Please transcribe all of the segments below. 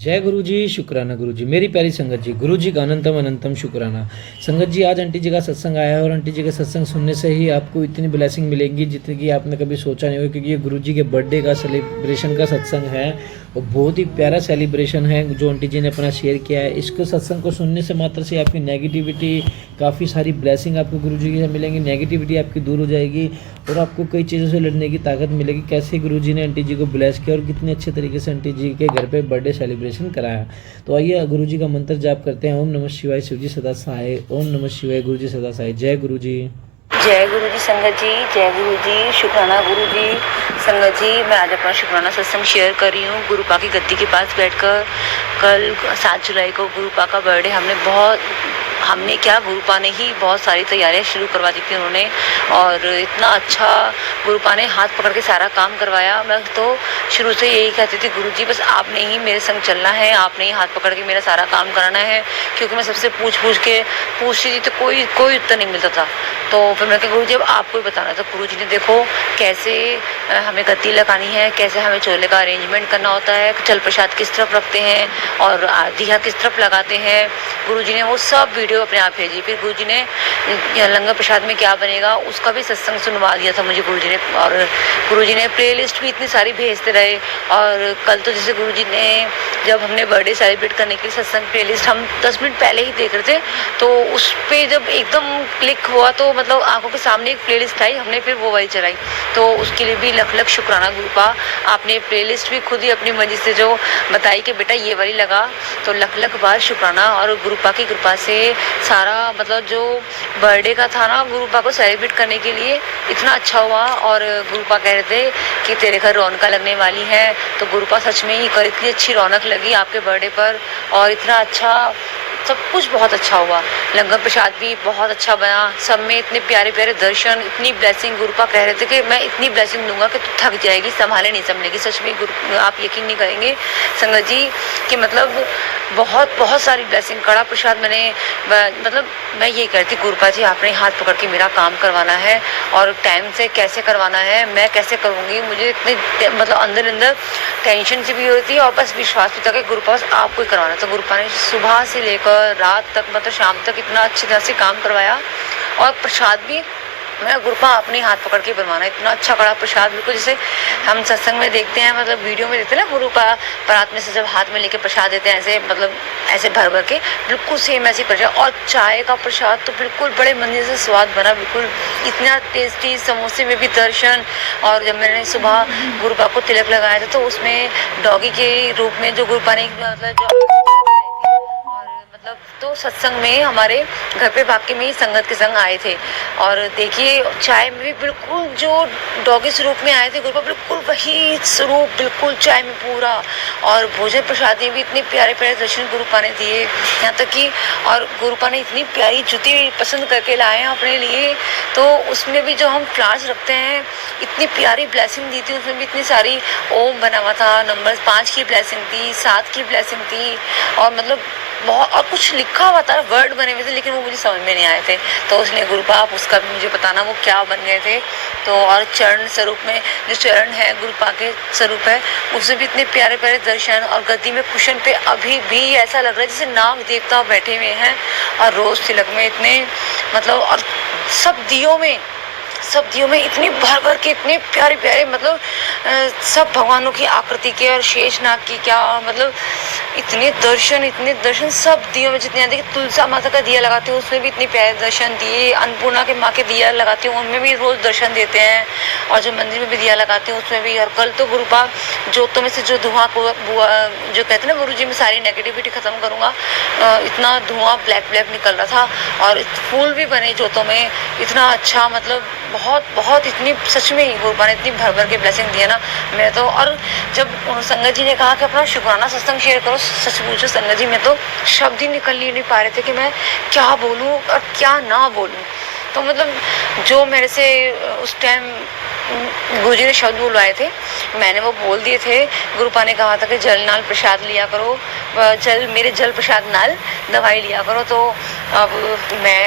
जय गुरु जी, शुक्राना गुरु जी। मेरी प्यारी संगत जी, गुरु जी का अनंतम अनंतम शुक्राना। संगत जी, आज आंटी जी का सत्संग आया है और आंटी जी का सत्संग सुनने से ही आपको इतनी ब्लेसिंग मिलेगी जितनी कि आपने कभी सोचा नहीं होगा, क्योंकि ये गुरु जी के बर्थडे का सेलिब्रेशन का सत्संग है और बहुत ही प्यारा सेलिब्रेशन है जो आंटी जी ने अपना शेयर किया है। इसको सत्संग को सुनने से मात्र से आपकी नेगेटिविटी, काफ़ी सारी ब्लेसिंग आपको गुरु जी से मिलेंगी, नेगेटिविटी आपकी दूर हो जाएगी और आपको कई चीज़ों से लड़ने की ताकत मिलेगी। कैसे गुरु जी ने आंटी जी को ब्लेस किया और कितने अच्छे तरीके से आंटी जी के घर पे बर्थडे सेलिब्रेशन कराया। तो आइए गुरु जी का मंत्र जाप करते हैं। ओम नमः शिवाय, शिव जी सदा सहाय। ओम नमः शिवाय, गुरु जी सदा सहाय। जय गुरु जी। जय गुरु जी संगत जी, जय गुरु जी, शुक्राना गुरु जी। संगत जी, मैं आज अपना शुक्राना सत्संग शेयर कर रही हूँ गुरुपा की गद्दी के पास बैठकर। कल 7 जुलाई को गुरुपा का बर्थडे हमने क्या, गुरुपा ने ही बहुत सारी तैयारियां शुरू करवा दी थी उन्होंने, और इतना अच्छा गुरुपा ने हाथ पकड़ के सारा काम करवाया। मैं तो शुरू से यही कहती थी, गुरुजी बस आपने ही मेरे संग चलना है, आपने ही हाथ पकड़ के मेरा सारा काम कराना है, क्योंकि मैं सबसे पूछ के पूछती थी तो कोई उत्तर नहीं मिलता था। तो फिर मैं कहा गुरुजी अब आपको ही बताना। तो गुरुजी ने देखो कैसे हमें गद्दी लगानी है, कैसे हमें चोले का अरेंजमेंट करना होता है, जल प्रसाद किस तरफ रखते हैं और दिया किस तरफ लगाते हैं। गुरुजी ने वो सब वीडियो अपने आप भेजी। फिर गुरुजी ने लंगर प्रसाद में क्या बनेगा उसका भी सत्संग सुनवा दिया था मुझे गुरुजी ने। और गुरुजी ने प्लेलिस्ट भी इतनी सारी भेजते रहे। और कल तो जैसे गुरुजी ने, जब हमने बर्थडे सेलिब्रेट करने के लिए सत्संग प्लेलिस्ट हम 10 मिनट पहले ही देख रहे थे, तो उस पर जब एकदम क्लिक हुआ तो मतलब आंखों के सामने एक प्लेलिस्ट आई, हमने फिर वो वाली चलाई। तो उसके लिए भी लख लख शुक्राना गुरुपा। आपने प्लेलिस्ट भी खुद ही अपनी मर्जी से जो बताई कि बेटा ये वाली लगा, तो लख लख बार शुक्राना। और गुरुपा की कृपा से सारा मतलब जो बर्थडे का था ना, गुरुपा को सेलिब्रेट करने के लिए इतना अच्छा हुआ। और गुरुपा कह रहे थे कि तेरे घर रौनक लगने वाली है, तो गुरुपा सच में ही कर इतनी अच्छी रौनक लगी आपके बर्थडे पर, और इतना अच्छा सब कुछ बहुत अच्छा हुआ। लंगर प्रसाद भी बहुत अच्छा बना, सब में इतने प्यारे प्यारे दर्शन, इतनी ब्लेसिंग। गुरुपा कह रहे थे कि मैं इतनी ब्लेसिंग दूंगा कि तू थक जाएगी, संभाले नहीं संभलेगी। सच में गुरु, आप यकीन नहीं करेंगे संगत जी कि मतलब बहुत सारी ब्लेसिंग। कड़ा प्रसाद मतलब मैं ये कहती, गुरुपा जी आपने हाथ पकड़ के मेरा काम करवाना है और टाइम से कैसे करवाना है, मैं कैसे करूँगी। मुझे इतने मतलब अंदर टेंशन से भी होती है और बस विश्वास भी था कि गुरुपा बस आपको ही करवाना। तो गुरुपा ने सुबह से लेकर रात तक मतलब शाम तक इतना अच्छी तरह से काम करवाया। और प्रसाद भी मैं गुरुपा अपने हाथ पकड़ के बनवाना, इतना अच्छा कड़ा प्रसाद, बिल्कुल जैसे हम सत्संग में देखते हैं, मतलब वीडियो में देखते हैं ना, गुरुपा परात में से जब हाथ में लेके प्रसाद देते हैं ऐसे, मतलब ऐसे भर के, बिल्कुल सेम ऐसी प्रसाद। और चाय का प्रसाद तो बिल्कुल बड़े मंदिर से स्वाद बना, बिल्कुल इतना टेस्टी। समोसे में भी दर्शन। और जब मैंने सुबह गुरुपा को तिलक लगाया था तो उसमें डॉगी के रूप में जो गुरुपा ने तो सत्संग में हमारे घर पे वाकई में ही संगत के संग आए थे। और देखिए चाय में भी बिल्कुल जो डॉगी स्वरूप में आए थे गुरुपा, बिल्कुल वही स्वरूप, बिल्कुल चाय में पूरा। और भोजन प्रसाद में भी इतने प्यारे प्यारे दर्शन गुरुपा ने दिए, यहाँ तक कि और गुरुपा ने इतनी प्यारी जूती पसंद करके लाए हैं अपने लिए, तो उसमें भी जो हम फ्लावर्स रखते हैं इतनी प्यारी ब्लेसिंग दी थी। उसमें भी इतनी सारी ओम बना हुआ था, नंबर 5 की ब्लेसिंग थी, 7 की ब्लेसिंग थी, और मतलब बहुत और कुछ लिखा हुआ था, वर्ड बने हुए थे, लेकिन वो मुझे समझ में नहीं आए थे। तो उसने गुरुपा आप उसका भी मुझे बताना वो क्या बन गए थे। तो और चरण स्वरूप में जो चरण है गुरुपा के स्वरूप है, उसमें भी इतने प्यारे प्यारे दर्शन। और गद्दी में कुशन पे अभी भी ऐसा लग रहा है जैसे नाग देवता बैठे हुए हैं। और रोज तिलक में इतने मतलब, और सब दियों में इतनी भर के इतने प्यारे प्यारे मतलब सब भगवानों की आकृति के, और शेषनाग की क्या मतलब इतने दर्शन सब दियों में जितने आते। तुलसा माता का दिया लगाती हूँ उसमें भी इतने प्यारे दर्शन दिए। अन्नपूर्णा के माँ के दिया लगाती हूँ उनमें भी रोज दर्शन देते हैं। और जो मंदिर में भी दिया लगाती हूँ उसमें भी। और कल तो गुरुपा जोतों में से जो धुआं को जो कहते हैं ना गुरु जी मैं सारी नेगेटिविटी खत्म करूँगा, इतना धुआं ब्लैक निकल रहा था। और फूल भी बने जोतों में, इतना अच्छा मतलब बहुत इतनी सच में ही गुरुपा ने इतनी भर के ब्लेसिंग दिया ना। मैं तो, और जब संगत जी ने कहा कि अपना शुक्राना सत्संग शेयर करो, सच पूछो संगत जी मैं तो शब्द ही निकल नहीं पा रहे थे कि मैं क्या बोलूं और क्या ना बोलूं। तो मतलब जो मेरे से उस टाइम गुरुजी ने शब्द बुलवाए थे मैंने वो बोल दिए थे। गुरुपा ने कहा था कि जल नाल प्रसाद लिया करो, मेरे जल प्रसाद नाल दवाई लिया करो। तो अब मैं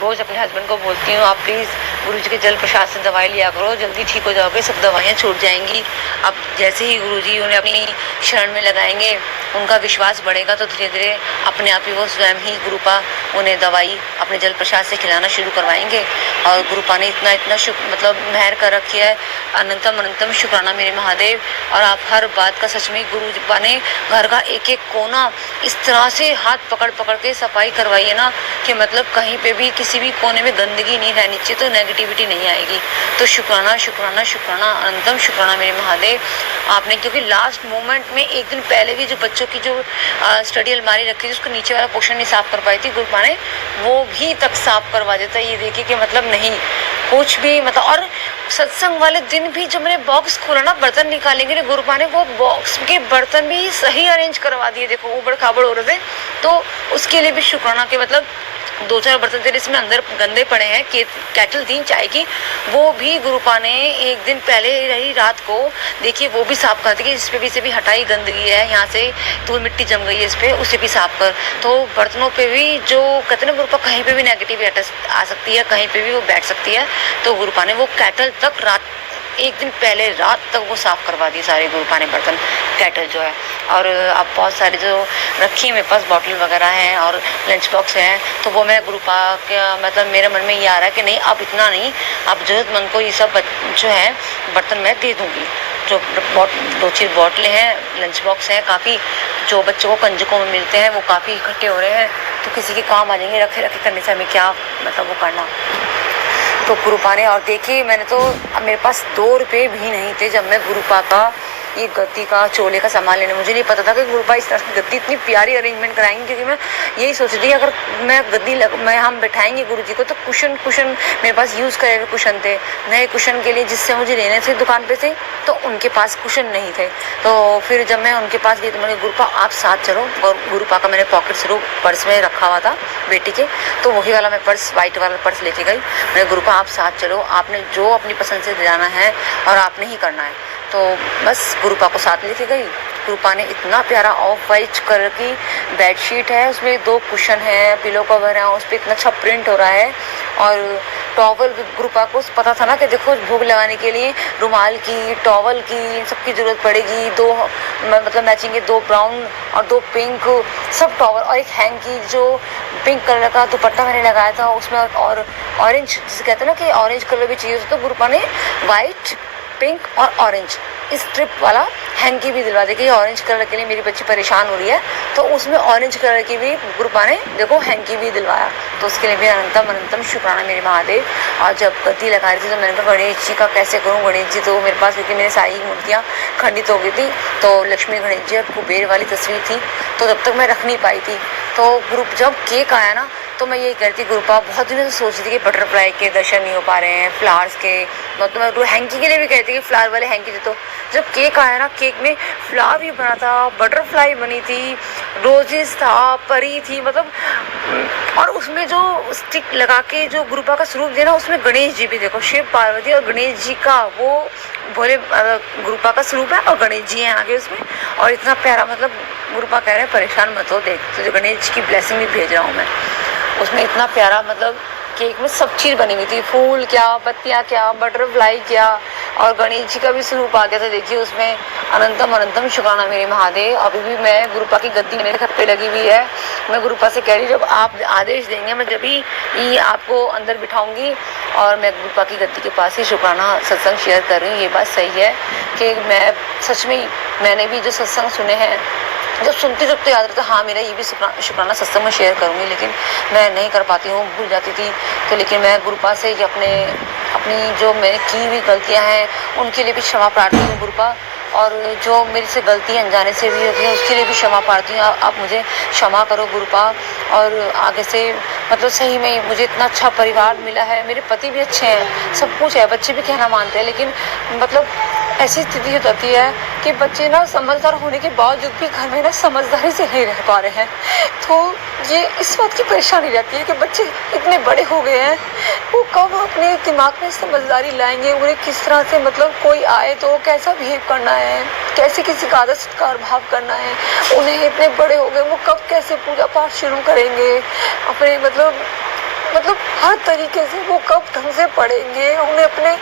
रोज़ अपने हस्बैंड को बोलती हूँ आप प्लीज़ गुरु जी के जल प्रसाद से दवाई लिया करो, जल्दी ठीक हो जाओगे, सब दवाइयाँ छूट जाएंगी। अब जैसे ही गुरु जी उन्हें अपनी शरण में लगाएंगे, उनका विश्वास बढ़ेगा तो धीरे धीरे अपने आप ही वो स्वयं ही गुरुपा उन्हें दवाई अपने जल प्रसाद से खिलाना शुरू करवाएंगे। और गुरुपा ने इतना इतना मतलब मेहर कर रखी है, अनंतम अनंतम शुक्राना मेरे महादेव। और आप हर बात का सच में गुरुपा ने घर का एक एक कोना इस तरह से हाथ पकड़ पकड़ के सफाई करवाई है ना कि मतलब कहीं पे भी किसी भी कोने में गंदगी नहीं रहनी चाहिए, तो नेगेटिविटी नहीं आएगी। तो शुक्राना शुक्राना शुक्राना, अनंतम शुक्राना मेरे महादेव आपने, क्योंकि लास्ट मोमेंट में एक दिन पहले भी जो बच्चों की जो स्टडी अलमारी रखी थी उसको नीचे वाला पोर्शन नहीं साफ कर पाई थी, गुरुपा ने वो भी तक साफ करवा देता। ये देखिए कि मतलब नहीं कुछ भी मतलब। और सत्संग वाले दिन भी जब मैंने बॉक्स खोला ना, बर्तन निकालेंगे ना, गुरुपा ने वो बॉक्स के बर्तन भी सही अरेंज करवा दिए। देखो ऊबड़ खाबड़ हो रहे थे, तो उसके लिए भी शुक्राना के मतलब 2-4 बर्तन थे इसमें अंदर गंदे पड़े हैं, केटल थी चाय की, वो भी गुरुपा ने एक दिन पहले रही रात को देखिए वो भी साफ कर दी कि इस पे भी से भी हटाई गंदगी है, यहाँ से धूल मिट्टी जम गई है इस पे, उसे भी साफ कर। तो बर्तनों पे भी जो कहते हैं ना गुरुपा कहीं पे भी नेगेटिव आ सकती है, कहीं पे भी वो बैठ सकती है, तो गुरुपा ने वो केटल तक रात एक दिन पहले रात तक वो साफ करवा दी सारे गुरुपा ने बर्तन, केटल जो है। और अब बहुत सारे जो रखी है मेरे पास बॉटल वगैरह हैं और लंच बॉक्स है, तो वो मैं गुरुपा का मतलब मेरे मन में ये आ रहा है कि नहीं अब इतना नहीं, अब ज़रूरतमंद को ये सब जो है बर्तन मैं दे दूँगी। जो 2-4 बॉटलें हैं, लंच बॉक्स हैं, काफ़ी जो बच्चों को कंजकों में मिलते हैं वो काफ़ी इकट्ठे हो रहे हैं, तो किसी के काम आ जाएंगे, रखे रखे करने से हमें क्या मतलब वो करना। तो गुरुपा ने, और देखिए मैंने तो मेरे पास 2 रुपये भी नहीं थे जब मैं गुरुपा का ये गद्दी का चोले का सामान लेने, मुझे नहीं पता था कि गुरुपा इस तरह की गद्दी इतनी प्यारी अरेंजमेंट कराएंगे, क्योंकि मैं यही सोच रही थी अगर मैं गद्दी मैं हम बैठाएंगे गुरु जी को तो कुशन मेरे पास यूज़ करे हुए कुशन थे, नए कुशन के लिए जिससे मुझे लेने थे दुकान पे से, तो उनके पास कुशन नहीं थे। तो फिर जब मैं उनके पास गई तो मैंने गुरुपा आप साथ चलो, और गुरुपा का मैंने पॉकेट से पर्स में रखा हुआ था बेटी के, तो वही वाला मैं पर्स वाइट वाला पर्स लेके गई। मैंने गुरुपा आप साथ चलो, आपने जो अपनी पसंद से दिलाना है और आपने ही करना है। तो बस गुरुपा को साथ लेके गई। गुरुपा ने इतना प्यारा ऑफ वाइट कलर की बेडशीट है, उसमें 2 कुशन है, पिलो कवर है, उस पर इतना अच्छा प्रिंट हो रहा है। और टॉवल गुरुपा को पता था ना कि देखो भोग लगाने के लिए रुमाल की, टॉवल की, सबकी ज़रूरत पड़ेगी। 2 मतलब मैचिंग के 2 ब्राउन और 2 पिंक सब टॉवल, और एक हैंग की जो पिंक कलर का दुपट्टा मैंने लगाया था उसमें, और ऑरेंज जिसे कहते हैं ना कि ऑरेंज कलर भी चाहिए, तो गुरुपा ने वाइट, पिंक और ऑरेंज इस स्ट्रिप वाला हैंकी भी दिलवा देगी। ऑरेंज कलर के लिए मेरी बच्ची परेशान हो रही है, तो उसमें ऑरेंज कलर की भी गुरुपा ने देखो हैंकी भी दिलवाया, तो उसके लिए भी अनंतम अनंतम शुक्राना मेरे महादेव। और जब गद्दी लगा रही थी तो मैंने कहा गणेश जी का कैसे करूँ, गणेश जी तो मेरे पास क्योंकि मेरी सारी मूर्तियाँ खंडित हो गई थी, तो लक्ष्मी गणेश जी और कुबेर वाली तस्वीर थी, तो तब तक मैं रख नहीं पाई थी। तो ग्रुप जब केक आया ना, तो मैं यही कहती गुरुपा बहुत दिनों से सोच रही थी कि बटरफ्लाई के दर्शन नहीं हो पा रहे हैं, फ्लावर्स के, मतलब हैंकी के लिए भी कहती कि फ्लावर वाले हैंकी दे। तो जब केक आया ना, केक में फ्लावर भी बना था, बटरफ्लाई बनी थी, रोजेस था, परी थी, मतलब और उसमें जो स्टिक लगा के जो गुरुपा का स्वरूप दिया ना, उसमें गणेश जी भी देखो, शिव पार्वती और गणेश जी का वो भोले गुरुपा का स्वरूप है और गणेश जी हैं आगे उसमें। और इतना प्यारा मतलब गुरुपा कह रहे हैं परेशान मत हो, देख तुझे गणेश जी की ब्लेसिंग भी भेज रहा हूँ मैं। उसमें इतना प्यारा मतलब केक में सब चीज़ बनी हुई थी, फूल क्या, पत्तियाँ क्या, बटरफ्लाई क्या, और गणेश जी का भी स्वरूप आ गया था। देखिए उसमें अनंतम अनंतम शुक्राना मेरे महादेव। अभी भी मैं गुरुपा की गद्दी मेरे घर पे लगी हुई है, मैं गुरुपा से कह रही जब आप आदेश देंगे मैं जब ही आपको अंदर बिठाऊंगी। और मैं गुरुपा की गद्दी के पास ही शुक्राना सत्संग शेयर कर रही हूँ। ये बात सही है कि मैं सच में मैंने भी जो सत्संग सुने हैं, जब सुनते जब तो याद रहता हाँ मेरा ये भी शुक्राना सत्संग में शेयर करूँगी, लेकिन मैं नहीं कर पाती हूँ, भूल जाती थी। तो लेकिन मैं गुरुपा से अपनी जो मैंने की हुई गलतियाँ हैं उनके लिए भी क्षमा प्रार्थी हूँ गुरुपा, और जो मेरे से गलती अनजाने से भी होती है उसके लिए भी क्षमा प्रार्थी हूँ। आप मुझे क्षमा करो गुरुपा। और आगे से मतलब सही में मुझे इतना अच्छा परिवार मिला है, मेरे पति भी अच्छे हैं, सब कुछ है, बच्चे भी कहना मानते हैं, लेकिन मतलब ऐसी स्थिति हो जाती है कि बच्चे ना समझदार होने के बावजूद भी घर में ना समझदारी से नहीं रह पा रहे हैं। तो ये इस बात की परेशानी रहती है कि बच्चे इतने बड़े हो गए हैं, वो कब अपने दिमाग में समझदारी लाएंगे, उन्हें किस तरह से मतलब कोई आए तो कैसा बिहेव करना है, कैसे किसी का आदर सत्कार भाव करना है, उन्हें इतने बड़े हो गए वो कब कैसे पूजा पाठ शुरू करेंगे, अपने मतलब मतलब हर तरीके से वो कब ढंग से पढ़ेंगे, उन्हें अपने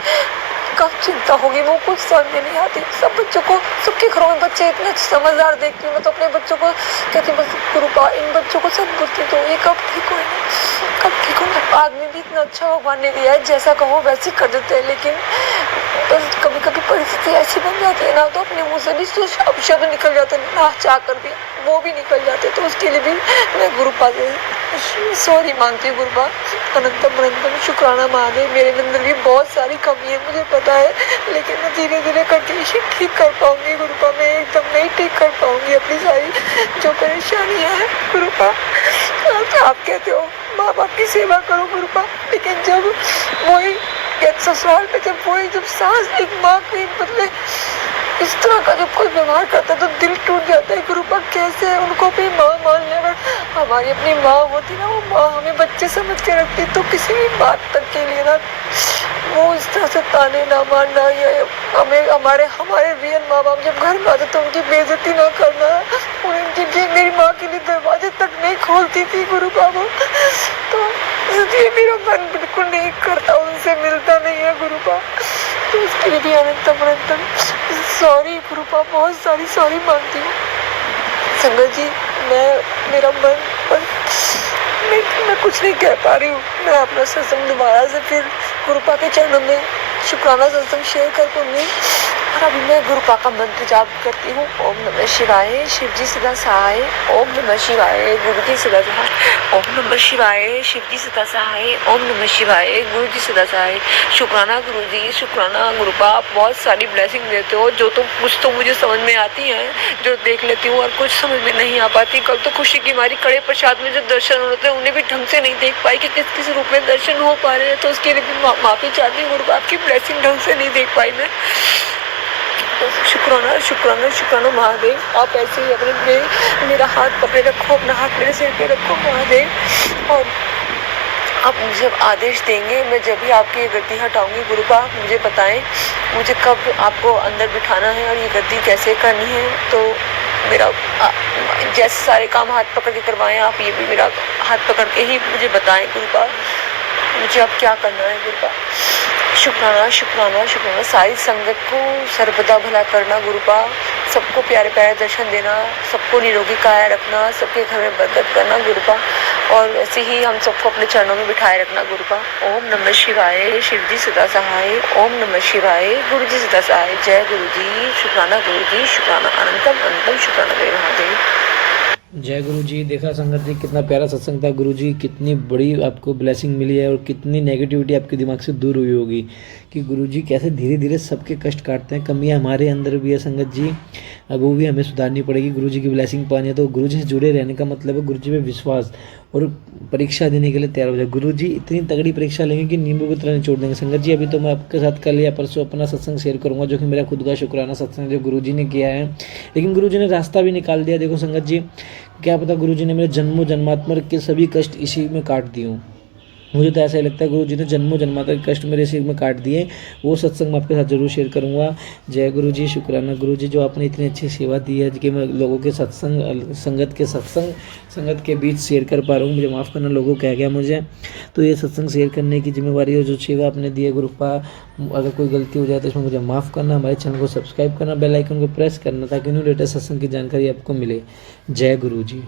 कब चिंता होगी, वो कुछ समझ में नहीं आती। सब बच्चों को, सबके घरों में बच्चे इतने समझदार देखती हूँ, मैं तो अपने बच्चों को कहती हूँ बस गुरुपा इन बच्चों को सब बुद्धि दो, ये कब ठीक होंगे, कब ठीक होंगे। आदमी भी इतना अच्छा भगवान ने दिया है, जैसा कहो वैसे ही कर देते हैं, लेकिन बस कभी कभी परिस्थिति ऐसी बन जाती है ना, तो अपने मुँह से भी अब शब्द निकल जाते हैं ना, चाह कर भी वो भी निकल जाते। तो उसके लिए भी मैं गुरुपा से सॉरी मांगती हूँ। गुरुपा अनंतम अनंतम शुक्राना महादेव। मेरे अंदर भी बहुत सारी कमी है, मुझे पता है, लेकिन मैं धीरे धीरे करके इसे ठीक कर पाऊंगी। गुरुपा मैं एकदम नहीं ठीक कर पाऊंगी अपनी सारी जो परेशानियाँ हैं। गुरुपा आप कहते हो माँ बाप की सेवा करो गुरुपा, लेकिन जब वही ससुराल पे जब सास एक माँ के बदले इस तरह का जब कोई व्यवहार करता है तो दिल टूट जाता है। गुरुपा कैसे उनको भी माँ मान ले, अगर हमारी अपनी माँ होती ना, वो माँ हमें बच्चे समझ के रखती, तो किसी भी बात तक के लिए ना वो इस तरह से ताने ना मारना, या हमें हमारे रियल माँ बाप जब घर में आते तो उनकी बेइज्जती ना करना, उनकी मेरी माँ के लिए दरवाजे तक नहीं खोलती थी गुरुपा वो, तो इसलिए मेरा मन बिल्कुल नहीं करता, उनसे मिलता नहीं है गुरुपा। तो उसके लिए भी अनंतम अनंतम सॉरी गुरुपा, बहुत सारी सॉरी मांगती हूँ। संगत जी मेरा मन पर मैं कुछ नहीं कह पा रही हूँ। मैं अपना सत्संग दोबारा से फिर गुरुपा के चरणों में शुक्राना सत्संग शेयर कर पाऊंगी। और अभी मैं गुरुपा का मंत्र जाप करती हूँ। ओम नमः शिवाय, शिव जी सदा सहाय। ओम नमः शिवाय, गुरु जी सदा सहाय। ओम नमः शिवाय, शिव जी सदा सहाय। ओम नमः शिवाय, गुरु जी सदा सहाय। शुक्राना गुरु जी, शुक्राना गुरुपा। आप बहुत सारी ब्लेसिंग देते हो, जो तो कुछ तो मुझे समझ में आती हैं, जो देख लेती हूँ, और कुछ समझ में नहीं आ पाती। कल तो खुशी की हमारी कड़े प्रसाद में जो दर्शन होते हैं उन्हें भी ढंग से नहीं देख पाई कि किस किस रूप में दर्शन हो पा रहे हैं, तो उसके लिए भी माफी चाहती हूँ गुरुपा। आपकी ब्लेसिंग ढंग से नहीं देख पाई मैं। तो शुक्राना शुक्राना शुक्राना महादेव। आप ऐसे ही अपने मेरा हाथ पकड़े रखो, अपना हाथ मेरे सिर पे रखो महादेव, और आप मुझे आदेश देंगे। मैं जब भी आपकी ये गद्दी हटाऊंगी गुरुपा, आप मुझे बताएं मुझे कब आपको अंदर बिठाना है और ये गद्दी कैसे करनी है। तो मेरा जैसे सारे काम हाथ पकड़ के करवाएं, आप ये भी मेरा हाथ पकड़ के ही मुझे बताएं गुरुपा, मुझे अब क्या करना है गुरुपा। शुक्राना शुक्राना शुक्राना। सारी संगत को सर्वदा भला करना गुरुपा, सबको प्यारे प्यारे दर्शन देना, सबको निरोगी काया रखना, सबके घर में बरकत करना गुरुपा, और ऐसे ही हम सबको अपने चरणों में बिठाए रखना गुरुपा। ओम नमः शिवाय, शिव जी सदा सहाय। ओम नमः शिवाय, गुरु जी सदा सहाय। जय गुरु जी, शुक्राना गुरु जी, शुक्राना अनंतम अनंतम शुक्राना देव महादेव। जय गुरु जी। देखा संगत जी कितना प्यारा सत्संग था। गुरु जी कितनी बड़ी आपको ब्लेसिंग मिली है और कितनी नेगेटिविटी आपके दिमाग से दूर हुई होगी कि गुरु जी कैसे धीरे धीरे सबके कष्ट काटते हैं। कमियां हमारे अंदर भी है संगत जी, अब वो भी हमें सुधारनी पड़ेगी। गुरु जी की ब्लेसिंग पानी है तो गुरु जी से जुड़े रहने का मतलब है गुरु जी पे विश्वास, और परीक्षा देने के लिए तैयार हो जाए। गुरु जी इतनी तगड़ी परीक्षा लेंगे कि नींबू की तरह निचोड़ देंगे। संगत जी अभी तो मैं आपके साथ कल या परसों अपना सत्संग शेयर करूंगा, जो कि मेरा खुद का शुक्राना सत्संग जो गुरु जी ने किया है। लेकिन गुरु जी ने रास्ता भी निकाल दिया। देखो संगत जी, क्या पता गुरु जी ने मेरे जन्मों जन्मात्मक के सभी कष्ट इसी में काट दिए हों। मुझे तो ऐसा ही लगता है गुरु जी ने जन्मों जन्मांतर के कष्ट मेरे सिर में काट दिए। वो सत्संग मैं आपके साथ जरूर शेयर करूंगा। जय गुरु जी, शुक्राना गुरु जी, जो आपने इतनी अच्छी सेवा दी है कि मैं लोगों के संगत के बीच शेयर कर पा रहा हूँ। मुझे माफ़ करना, लोगों कह गया मुझे, तो ये सत्संग शेयर करने की जिम्मेवारी और जो सेवा आपने दी है गुरुपा, अगर कोई गलती हो जाए तो इसमें मुझे माफ़ करना। हमारे चैनल को सब्सक्राइब करना, बेल आइकन को प्रेस करना, ताकि न्यू लेटेस्ट सत्संग की जानकारी आपको मिले। जय गुरु जी।